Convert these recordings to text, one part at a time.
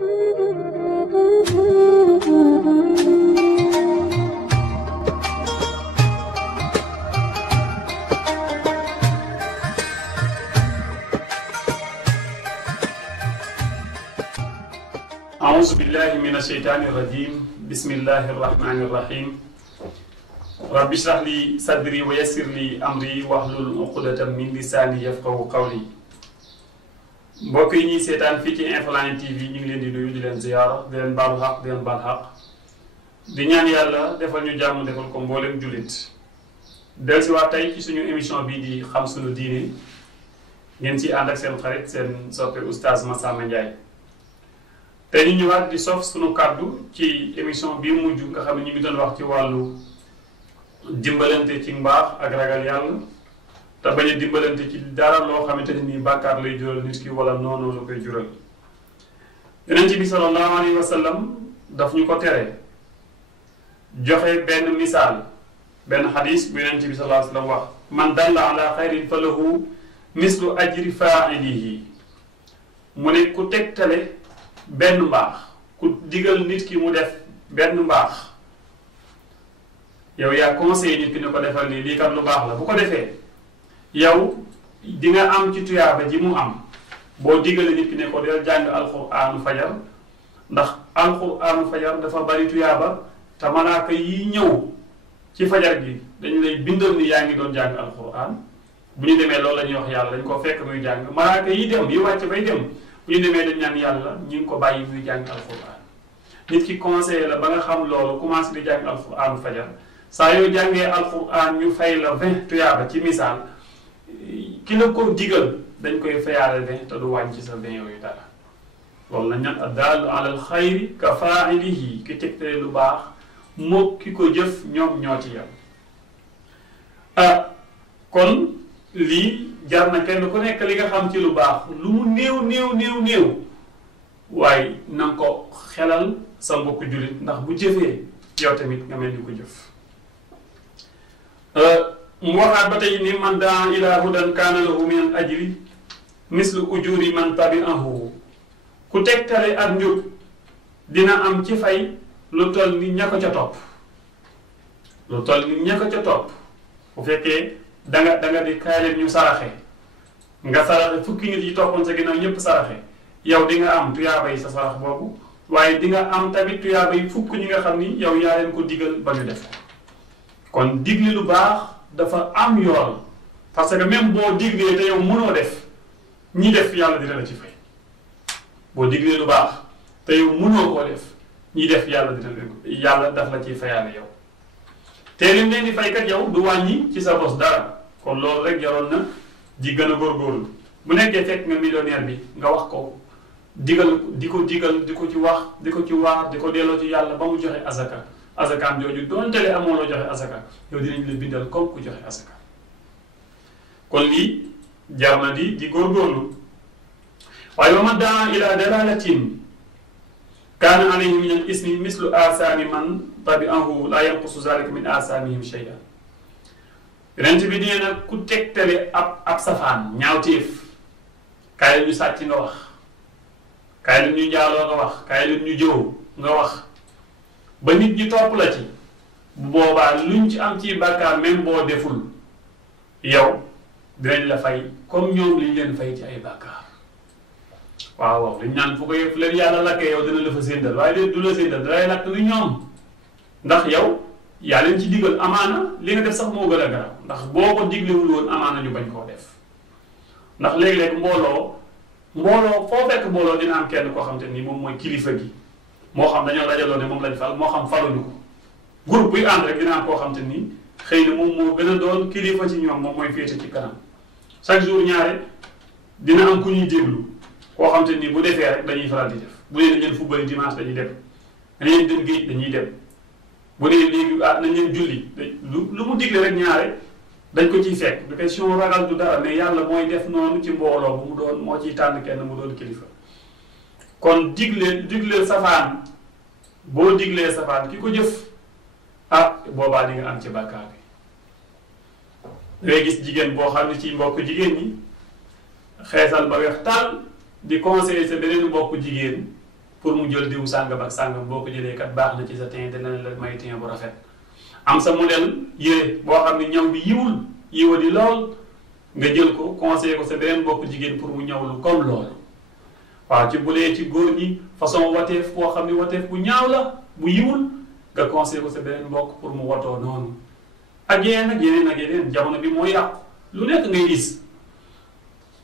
أعوذ بالله من الشيطان الرجيم بسم الله الرحمن الرحيم رب اشرح لي صدري ويسر لي أمري واحلل عقدة من لساني يفقهوا قولي mbokk yi ñuy seetaan fii ci Infos TV ñu ngi leen di nuyu di leen ziyaara di leen baalu xaq di leen baal xaq di ñaan yàlla defal ñu jàmm defal ko mboolem jullit dellusiwaat tey ci suñu émission bii di xam suñu diine ngeen ciy ànd ak seen xarit seen soppe oustaz Massamba Ndiaye te ñu ñëwaat di sof suñu kàddu ci émission bii mujj nga xam ne ñu ngi doon wax ci wàllu dimbalante ci mbaax ak ragal yàlla te bañ a dimbalante ci dara loo xamante ne nii bàkkaar lay jural nit ki wala noonu la koy jural yonent bi sallallahu alayhi wa sallam daf ñu ko tere joxe benn misaal benn xadis bu yonent bi sallallahu alayhi wa sallam wax man dalla ala xayrin fa lahu mislu ajri faa'ilihi mu ne ku tegtale benn mbaax ku digal nit ki mu def benn mbaax yow yaa conseillé nit ki ne ko defal nii lii kat lu baax la bu ko defee yow di nga am ci tuyaaba ji mu am boo digale nit ki ne ko del jàng alquraanu fajar ndax alquraanu fajar dafa bari tuyaaba te malaaka yi ñëw ci fajar gi dañu lay bindal ni yaa ngi doon jàng alquraan bu ñu demee loolu la ñuy wax yàlla dañ ko fekk muy jàng malaaka yi dem yi wàcc bay dem bu ñu demee dañ ñaan yàlla ñu ngi ko bàyyi muy jàng alquraan nit ki conseillé la ba nga xam loolu commencé di jàng alquraanu fajar saa yoo jàngee alquraan ñu fay la 20 tuyaaba ci misaal ki la ko digal dañ koy fayaale 20 te du wàññi sa 20 yooyu dara loolu la ñan addaalu alal xayri ka faa'ilihi ki tegtale lu baax moo ki ko jëf ñoom ñoo ci yam kon lii jar na kenn ku nekk li nga xam ci lu baax lu mu néew waaye na nga ko xelal sa mbokku jullit ndax bu jëfee yow tamit nga mel ni ko jëf mu waxaat ba tey ni man daa ilaa hudan kaana lahu min al ajri mislu ujuri man tabi'ahu ku tegtale ak njub dina am ci fay lu toll ni ña ko ca topp lu toll ni ña ko ca topp bu fekkee danga di kaay leen ñu saraxe nga saraxe fukki nit yi toppoon sa ginnaaw ñëpp saraxe yow di nga am tuyaaba yi sa sarax boobu waaye di nga am tamit tuyaaba yi fukk ñi nga xam ni yow yaa leen ko digal ba ñu def ko kon digle lu baax dafa am yool parce que même boo diglee te yow mënoo def ñi def yàlla dina la ci fay boo diglee lu baax te yow mënoo koo def ñi def yàlla daf la ciy fayaale yow te lim leen di faykat yow du wàññi ci sa bos dara kon loolu rek jaroon na di gën a góorgóorlu bu nekkee fekk nga millionnaire bi nga wax ko digal di ko ci wax di ko ci waar di ko delloo ci yàlla ba mu joxe azaka azakaam jooju doon tele amoo loo joxe azaka yow dinañ la bindal comme ku joxe azaka kon lii jar na di góorgóorlu waaye wa man daa ila dalalatin kaana alayhi min al ismi mislu asaami man tabi'ahu laa yanqusu zalika min asaamihim shay'an yonent bi nee na ku tegtale ab safaan ñaawteef kaay leen ñu sàcc nga wax kaay leen ñu njaaloo nga wax kaay leen ñu jëw nga wax ba nit ñi topp la ci bu boobaa luñ ci am ci bàkkaar même boo deful yow dinañ la fay comme ñoom liñ leen fay ci ay bàkkaar waaw liñ naan fu ko yëpp leen yàlla lakkee yow dina la fa séndal waaye léegi du la séndal dalay lakk lu ñoom ndax yow yaa leen ci digal amaana li nga def sax moo gën a garaaw ndax boo ko diglewul woon amaana ñu bañ koo def ndax léeg-léeg mbooloo foo fekk mbooloo dina am kenn koo xam te ni moom mooy kilifa gi moo xam dañoo dajaloo ne moom lañ fal moo xam faluñu ko groupe buy ànd rek dina am koo xam te ni xëy na moom moo gën a doon kilifa ci ñoom moom mooy féete ci kanam chaque jour ñaare dina am ku ñuy déglu koo xam te ni bu defee rek dañuy faral di def bu dee dañ leen football dimanche dañuy dem dañ leen dem géej dañuy dem bu dee léegi nañ leen julli lu mu digle rek ñaare dañ ko ciy fekk du question ragal du dara mais yàlla mooy def noonu ci mbooloo bu mu doon moo ciy tànn kenn mu doon kilifa kon digle safaan boo diglee safaan ki ko jëf boobaa di nga am ci bàkkaar bi dangay gis jigéen boo xam ne ci mbokk jigéen ñi xeesal ba weex tàll di conseiller sa beneen mbokk jigéen pour mu jël diw sàngam ak sàngam boo ko jëlee kat baax na ci sa teint dana la may teint bu rafet am sa modèle yére boo xam ne ñaw bi yiwa di lool nga jël ko conseillé ko sa beneen mbokk jigéen pour mu ñawlu comme loolu waaw ci bu dee ci góor ñi façon wateef boo xam ne wateef bu ñaaw la bu yiwul nga conseillé ko sa beneen mbokk pour mu watoo noonu ak yeneen jamono bi moo yàqu lu nekk ngay gis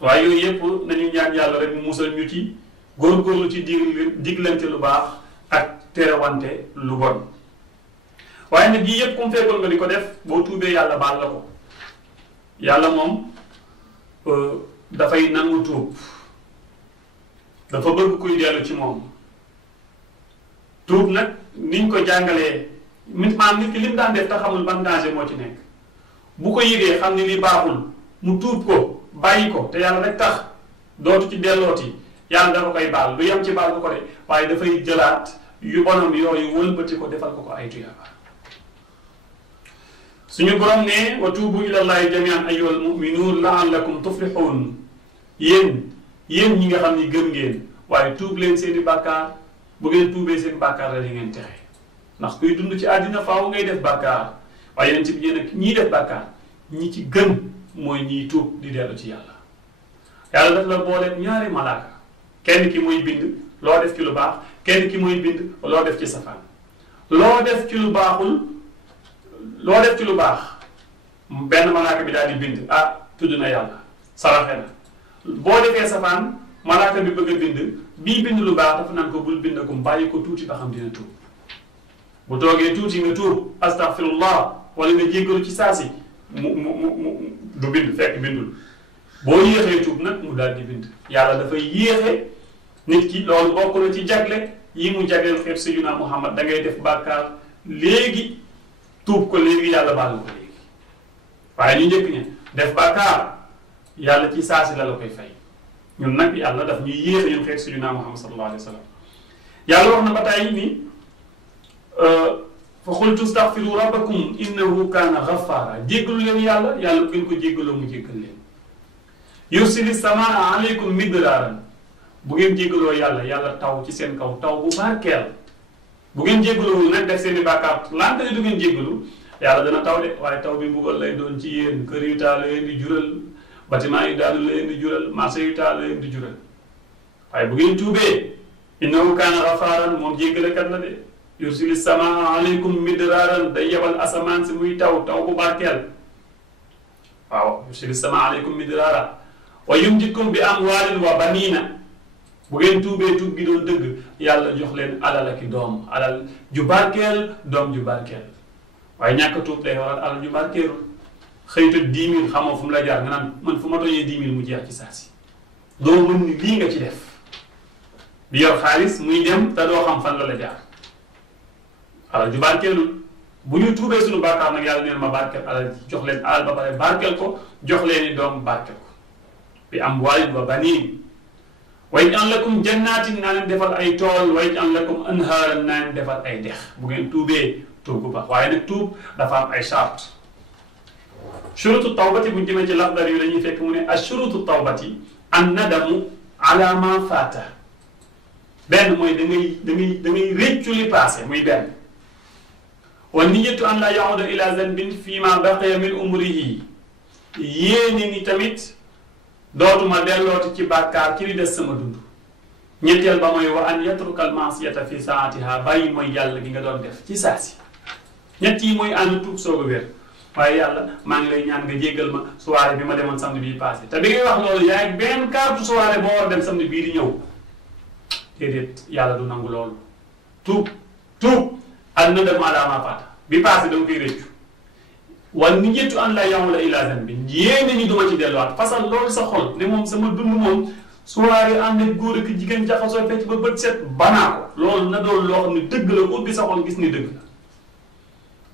waaye yooyu yëpp nañu ñaan yàlla rek mu musal ñu ci góorgóorlu ci diglante lu baax ak terewante lu bon waaye nag yii yëpp comme fekkoon nga di ko def boo tuubee yàlla baal la ko yàlla moom dafay nangu tuub dafa bëgg kuy dellu ci moom tuub nag niñ ko jàngalee maanaam nit ki lim daan def te xamul ban danger moo ci nekk bu ko yëgee xam ne li baaxul mu tuub ko bàyyi ko te yàlla rek tax dootu ci dellooti yàlla dafa koy baal du yem ci baal ko ko de waaye dafay jëlaat yu bonam yooyu wëlbati ko defal ko ay tuyaaba suñu borom ne wa tuubu ilallahi jamian ayyuhal mu'minuun la'allakum tuflihun yéen ñi nga xam ni gëm ngeen waaye tuub leen seeni bàkkaar bu ngeen tuubee seen bàkkaar la di ngeen texe ndax kuy dund ci àddina faaw ngay def bàkkaar waaye yeneen ci bi nag ñii def bàkkaar ñi ci gën mooy ñiy tuub di dellu ci yàlla yàlla daf la boole ñaari malaaka kenn ki mooy bind loo def ci lu baax kenn ki mooy bind loo def ci safaan loo def ci lu baaxul loo def ci lu baax benn malaaka bi daal di bind tudd na yàlla saraxe na boo defee safaan malaaka bi bëgg a bind bii bind lu baax dafa naan ko bul bind ko bàyyi ko tuuti ba xam dina tuub bu toogee tuuti nga tuub astaghfirullah wala nga jéggalu ci saasi mu du bind fekk bindul boo yéexee tuub nag mu daal di bind yàlla dafay yéexe nit ki loolu bokk na ci jagle yi mu jagleel xeet Sayyidina Muhammad da ngay def bàkkaar léegi tuub ko léegi yàlla baal ko léegi waaye ñu njëkk ña def bàkkaar yàlla ci saasi la koy fay ñun nag yàlla daf ñuy yéexe ñun xeet Sayyidina Muhammad sallallahu alayhi wa sallam yàlla wax na ba tey ni fa qultu astaghfiru rabbakum innahu kaana ghaffara jéggalu leen yàlla bu ngeen ko jéggaloo mu jéggal leen yursili samaa aleykum midraaran bu ngeen jéggaloo yàlla taw ci seen kaw taw bu barkeel bu ngeen jéggaloo nag def seen i bàkkaar lante ne du ngeen jéggalu yàlla dana taw de waaye taw bi mbugal lay doon ci yéen kër yu taal la leen di jural bâtiment yu daanu la leen di jural marché yu taal la leen di jural waaye bu ngeen tuubee innahu kaana ghafaaran moom jéggalekat la de yursili samaa aleykum midraaran day yebal asamaan si muy taw bu barkeel waaw yursili samaa aleykum midraaran wa yumditkum bi amwaalin wa baniina bu ngeen tuubee tuub gi doon dëgg yàlla jox leen alal ak doom alal ju barkeel doom ju barkeel waaye ñàkk tuub day waral alal ju barkeelul xëyta 10 000 xamoo fu mu la jaar nga naan man fu ma tojee 10 000 mu jeex ci saa si doo mën ni lii nga ci def di yor xaalis muy dem te doo xam fan la jaar alal ju barkeelul bu ñu tuubee suñu bàkkaar nag yàlla neen ma barkeel alal jox leen alal ba pare barkeel ko jox leen i doom barkeel ko bi amwaalin wa baniin wa yaj'al lakum jannaatin naa leen defal ay tool wa yaj'al lakum anhaaran naa leen defal ay dex bu ngeen tuubee tuub bu baax waaye nag tuub dafa am ay charte shurutu tawbati buñ demee ci laxdar yu dañuy fekk mu ne ashurutu tawbati an nadamu ala ma faata benn mooy da ngay réccu li passé muy benn wa niyatu an la yauda ila zanbin fi ma baqiya min umrihi yéene ni tamit dootuma dellooti ci bàkkaar ci li des sama dund ñetteel ba mooy wa an yatrukal maasiyata fi saatiha bàyyi mooy yàlla gi nga doon def ci saasi ñett yi mooy ànd tuub soog a wér waaye yàlla maa ngi lay ñaan nga jéggal ma soirée bi ma demoon samedi bii passé te bi ngay wax loolu yaa ngi benn carte soirée boo war dem samedi bii di ñëw déedéet yàlla du nangu loolu tuub al nadamu ala ma faata bi passé da nga koy rëccu wal niyatu an la ya'uda ila zanbi yéene ñi duma ci delluwaat fasal loolu sa xol ne moom sama dund moom soirée ànd ak góor ak jigéen jaxasoo fecc ba bët set banaa ko loolu na doon loo xam ne dëgg la ubbi sa xol gis ni dëgg la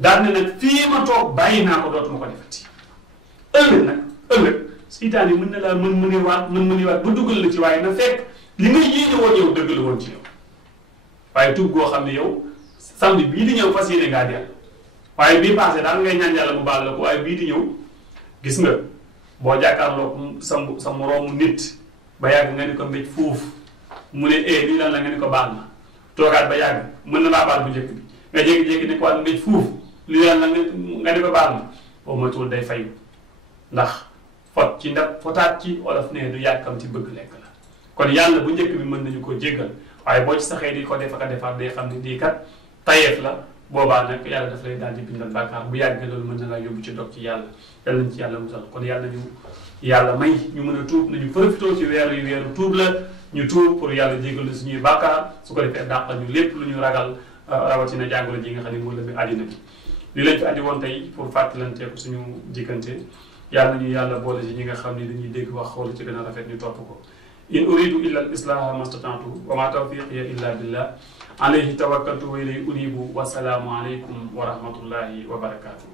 daal ne nag fii ma toog bàyyi naa ko dootuma ko defati ëllëg seytaane mën na laa mën waat ba dugal la ci waaye na fekk li nga yéene woon yow dëgg la woon ci yow waaye tuub goo xam ne yow samedi bii di ñëw fas yéene ngaa dellu waaye bii passé daal ngay ñaan yàlla mu baal la ko waaye bii di ñëw gis nga boo jàkkaarloo sa moroomu nit ba yàgg nga ni ko mbéj foofu mu ne lii lan la nga ne ko baal ma toogaat ba yàgg mën na laa baal bu njëkk bi nga jékki-jékki ne ko waat mbéj fuuf lii lan la nga ne ko baal ma boo moytuwul day fayu ndax fot ci ndab fotaat ci olof ne du yàkkam ci bëgg lekk la kon yàlla bu njëkk bi mën nañu ko jéggal waaye boo ci saxee di ko def ak a defaat day xam ne lii kat tayeef la boobaa nag yàlla daf lay daal di bindal bàkkaar bu yàggee loolu mën na laa yóbbu ci dog ci yàlla yàlla nañ ci yàlla musal kon yàlla ñu yàlla may ñu mën a tuub nañu profité ci weeru tuub la ñu tuub pour yàlla jéggal suñuy bàkkaar su ko defee dàqal ñu lépp lu ñu ragal rawatina jàngoro ji nga xam ne moo la mi àddina bi li lañ fi andi woon tey pour fàttalanteeku suñu diggante yàlla nañu yàlla boole ci ñi nga xam ne dañuy dégg wax xool ci gën a rafet ñu topp ko in uridu illa al islaha mastata'tu wa ma tawfiqiya illa billah alayhi tawakkaltu wa ilayhi unibu wa salaamu alaykum wa rahmatullahi wa barakatuh